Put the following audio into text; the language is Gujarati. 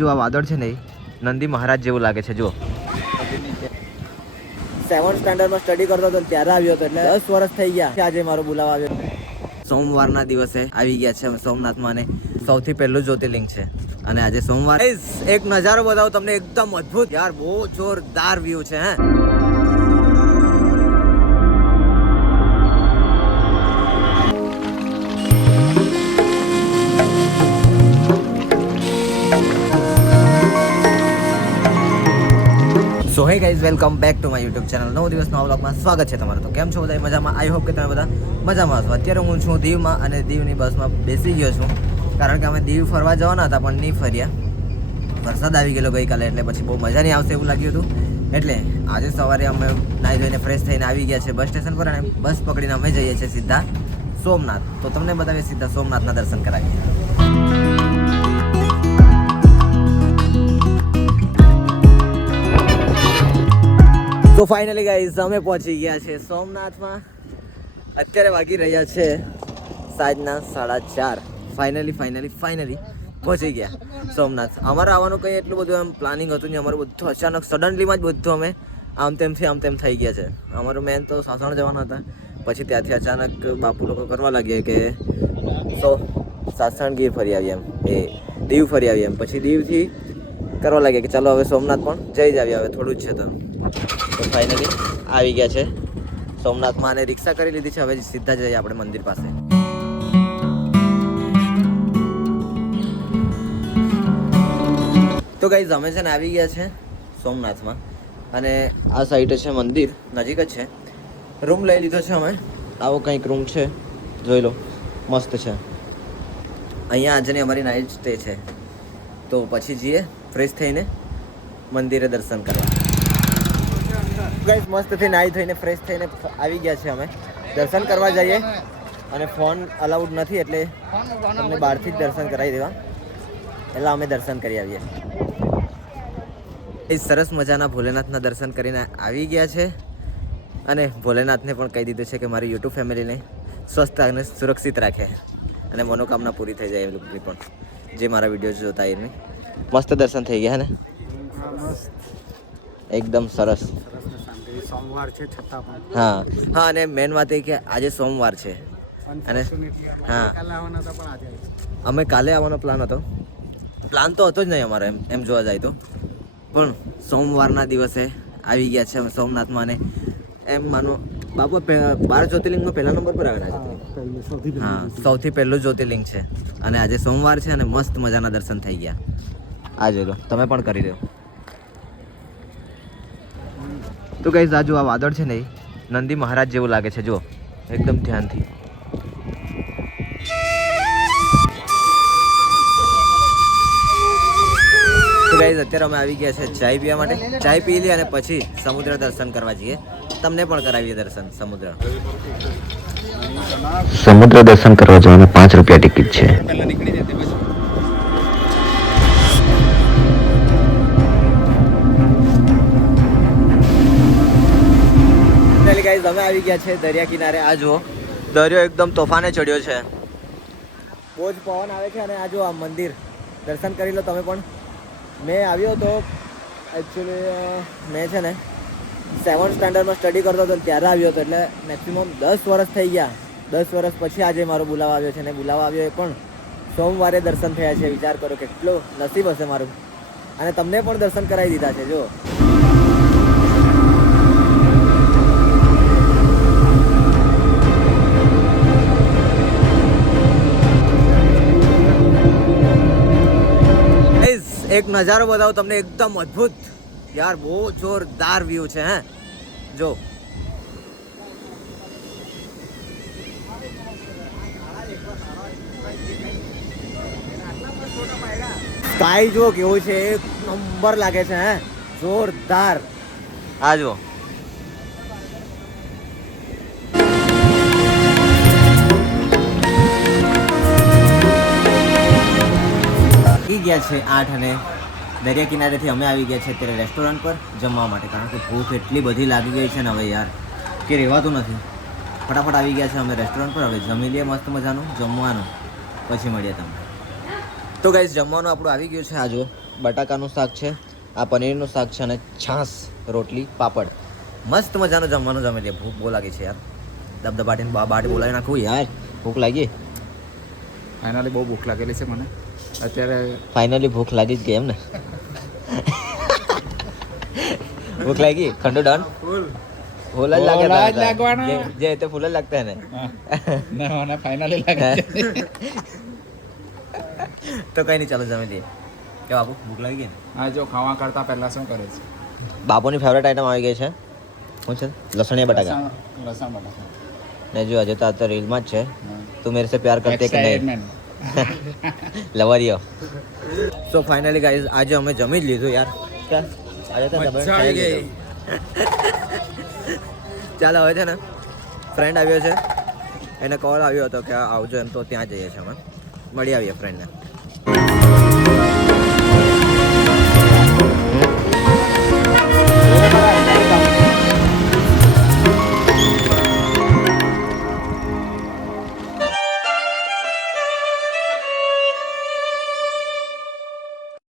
જો આ વાદળ છે ને નંદી મહારાજ જેવું લાગે છે જો સેવન સ્ટાન્ડર્ડમાં સ્ટડી કરતો હતો ત્યારે આવ્યો હતો એટલે દસ વર્ષ થઈ ગયા. આજે મારો બોલાવા આવ્યો. સોમવારના દિવસે આવી ગયા છે સોમનાથમાં અને સૌથી પહેલું જ્યોતિર્લિંગ છે. અને આજે સોમવાર. એક નજારો બતાવું તમને એકદમ અદ્ભુત. યાર બહુ જોરદાર વ્યૂ છે હે. So hey guys welcome back to my YouTube channel નવ દિવસના વ્લોગમાં સ્વાગત છે તમારું. તો કેમ છો બધા? મજામાં? આઈ હોપ કે તમે બધા મજામાં હશો. અત્યારે હું છું દીવમાં અને દીવની બસમાં બેસી ગયો છું. કારણ કે અમે દીવ ફરવા જવાના હતા, પણ નહીં ફર્યા. વરસાદ આવી ગયેલો ગઈકાલે, એટલે પછી બહુ મજા નહીં આવશે એવું લાગ્યું હતું. એટલે આજે સવારે અમે નાહી ધોઈને ફ્રેશ થઈને આવી ગયા છે બસ સ્ટેશન પર અને બસ પકડીને અમે જઈએ છીએ સીધા સોમનાથ. તો તમને બતાવીએ સીધા સોમનાથના દર્શન કરાવીએ. તો ફાઇનલી ગાઈઝ અમે પહોંચી ગયા છે સોમનાથમાં. અત્યારે વાગી રહ્યા છે સાંજના સાડા ચાર. ફાઇનલી ફાઇનલી ફાઇનલી પહોંચી ગયા સોમનાથ. અમારે આવવાનું કંઈ એટલું બધું એમ પ્લાનિંગ હતું નહીં. અમારું બધું અચાનક સડનલીમાં જ બધું અમે આમ તેમથી આમ તેમ થઈ ગયા છે. અમારું મેન તો સાસણ જવાના હતા. પછી ત્યાંથી અચાનક બાપુ લોકો કરવા લાગ્યા કે સો સાસણ ગીર ફરી આવીએ એમ. એ દીવ ફરી આવીએ એમ. પછી દીવથી કરવા લાગ્યા કે ચાલો હવે સોમનાથ પણ જઈ જ આવી હવે થોડું જ છે તો. તો ફાઇનલી આવી ગયા છે. સોમનાથમાં અને રિક્ષા કરી લીધી છે. હવે સીધા જઈએ આપણે મંદિર પાસે. તો ગાઈઝ અમે છે ને આવી ગયા છે સોમનાથમાં. અને આ સાઈડ છે મંદિર. નજીક જ છે. રૂમ લઈ લીધો છે અમે. આવો કંઈક રૂમ છે. જોઈ લો. મસ્ત છે. અહીંયા આજની અમારી નાઇટ સ્ટે છે. તો પછી જઈએ. ફ્રેશ થઈને મંદિરે દર્શન કરવા. ગાઈસ મસ્તથી નાહી થઈને ફ્રેશ થઈને આવી ગયા છે અમે. દર્શન કરવા જઈએ. અને ફોન અલાઉડ નથી એટલે અમને બહારથી જ દર્શન કરાવી દેવા. એટલે અમે દર્શન કરી આવીએ. એ સરસ મજાના ભોલેનાથના દર્શન કરીને આવી ગયા છે. અને ભોલેનાથને પણ કહી દીધું છે કે મારી યુટ્યુબ ફેમિલીને સ્વસ્થ અને સુરક્ષિત રાખે. અને મનોકામના પૂરી થઈ જાય એ લોકોની પણ. જે મારા વીડિયો જોતા એની મસ્ત દર્શન થઈ ગયા ને? એકદમ સરસ. સોમવાર છે છતાં પણ. હા. હા અને મેન વાત એ કે આજે સોમવાર છે. અને હા. અમે કાલે આવવાનો પ્લાન હતો. પ્લાન તો હતો જ નહીં અમારો એમ એમ જોવા જાય તો. પણ સોમવારના દિવસે આવી ગયા છે સોમનાથમાં અને એમ માનો બાપુ બાર જ્યોતિર્લિંગમાં પહેલા નંબર પર આવેલા છે. હા સૌથી પહેલું જ્યોતિર્લિંગ છે. અને આજે સોમવાર છે અને મસ્ત મજાના દર્શન થઈ ગયા. આ જોઈ તમે પણ કરી દો તો કઈ જો આ વાદળ છે ને નંદી મહારાજ જેવું લાગે છે જો એકદમ ધ્યાનથી. ગાઈઝ અત્યારે અમે આવી ગયા છે ચાય પીવા માટે. ચાય પી લઈએ અને પછી સમુદ્ર દર્શન કરવા જઈએ. તમને પણ કરાવીએ દર્શન, સમુદ્ર. સમુદ્ર દર્શન કરવા જવાના પાંચ રૂપિયા ટિકિટ છે. અમે આવી ગયા છે દરિયા કિનારે. આ જુઓ, દરિયો એકદમ તોફાને ચડ્યો છે. બહુ જ પવન આવે છે અને આ જો આ મંદિર. દર્શન કરી લો તમે પણ. મેં આવ્યો તો એકચ્યુઅલી મેં છે ને સેવન સ્ટાન્ડર્ડમાં સ્ટડી કરતો હતો ત્યારે આવ્યો હતો, એટલે મેક્સિમમ દસ વર્ષ થઈ ગયા. દસ વર્ષ પછી આજે મારો બોલાવા આવ્યો છે ને બોલાવા આવ્યો એ પણ સોમવારે દર્શન થયા છે. વિચાર કરો, કેટલો નસીબ હશે મારું. અને તમને પણ દર્શન કરાવી દીધા છે જો એક નજારો બતાવું તમને એકદમ અદ્ભુત. યાર, બહુ જોરદાર વ્યૂ છે, હે. જો. સ્કાય જો કેવું છે, એક નંબર લાગે છે, હે. જોરદાર. આ જો ગયા છે આઠ અને દરિયા કિનારેથી અમે આવી ગયા છે અત્યારે રેસ્ટોરન્ટ પર જમવા માટે. કારણ કે ભૂખ એટલી બધી લાગી ગઈ છે ને હવે યાર, કે રહેવાતું નથી. ફટાફટ આવી ગયા છે અમે રેસ્ટોરન્ટ પર, હવે જમી લઈએ મસ્ત મજાનું, જમવાનું. પછી મળીએ તમને. તો ગાઈઝ જમવાનું આપણું આવી ગયું છે આ જુઓ બટાકાનું શાક છે, આ પનીરનું શાક છે અને છાશ, રોટલી, પાપડ. મસ્ત મજાનું જમવાનું જમી લઈએ. ભૂખ બહુ લાગી છે યાર. દબદબાટીને બાટ બોલાવી નાખું. યાર, ભૂખ લાગી. ફાઇનલી બહુ ભૂખ લાગેલી છે મને. અત્યારે ફાઇનલી ભૂખ લાગી જ ગઈ એમ ને ભૂખ લાગી? ખંડુ ડન ફૂલ. ફૂલ જ લાગે ફૂલ જ તો. લાગવાના. જે- તે ફૂલ જ લાગતા ને ના મને ફાઇનલી લાગે તો કઈ નહીં ચાલો જમી લઈએ. કે બાપુ ભૂખ લાગી ગઈ ને? હા જો ખાવા કરતા પહેલા શું કરે છે? બાપુની ફેવરેટ આઈટમ આવી ગઈ છે. શું છે? લસણીયા બટાકા. લસણ લસણ બટાકા. ને જો હજુ તો આ તો રીલમાં જ છે. તું મેરે સે પ્યાર કરતે કે નહીં? લવરિયો સો ફાઇનલી ગાઈઝ આજે અમે જમી જ લીધું યાર. ચાલ હવે છે ને ફ્રેન્ડ આવ્યો છે. એને કોલ આવ્યો હતો કે આવજો એમ તો ત્યાં જઈએ છીએ અમે. મળી આવીએ ફ્રેન્ડને